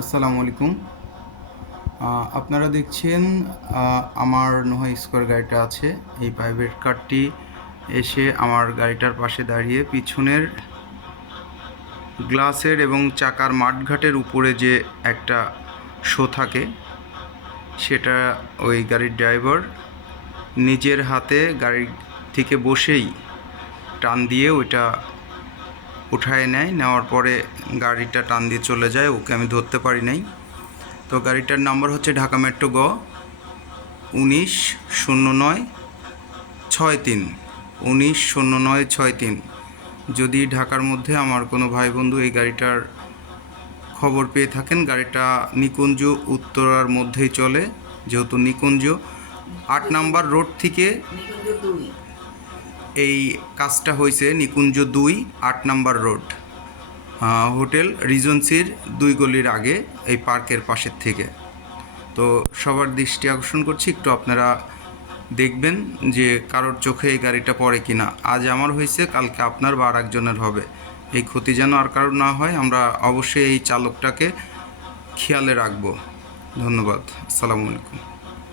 আসসালামু আলাইকুম। আপনারা দেখছেন আমার নোহা স্কোয়ার গাড়িটা আছে। এই প্রাইভেট কারটি এসে আমার গাড়িটার পাশে দাঁড়িয়ে পিছনের গ্লাসের এবং চাকার মাঠঘাটের উপরে যে একটা শো থাকে, সেটা ওই গাড়ির ড্রাইভার নিজের হাতে গাড়ি থেকে বসেই টান দিয়ে ওইটা উঠায় নেয়। নেওয়ার পরে গাড়িটা টান দিয়ে চলে যায়, ওকে আমি ধরতে পারি নাই। তো গাড়িটার নাম্বার হচ্ছে ঢাকা মেট্রো গ 190963 190963। যদি ঢাকার মধ্যে আমার কোনো ভাই বন্ধু এই গাড়িটার খবর পেয়ে থাকেন, গাড়িটা নিকুঞ্জ উত্তরার মধ্যেই চলে, যেহেতু নিকুঞ্জ 8 নাম্বার রোড থেকে এই কাজটা হয়েছে। নিকুঞ্জ 2 8 নাম্বার রোড, হোটেল রিজেন্সির 2 গলির আগে, এই পার্কের পাশের থেকে। তো সবার দৃষ্টি আকর্ষণ করছি, একটু আপনারা দেখবেন যে কারোর চোখে এই গাড়িটা পড়ে কিনা। আজ আমার হয়েছে, কালকে আপনার বা আর একজনের হবে। এই ক্ষতি যেন আর কারোর না হয়, আমরা অবশ্যই এই চালকটাকে খেয়ালে রাখবো। ধন্যবাদ। আসসালামু আলাইকুম।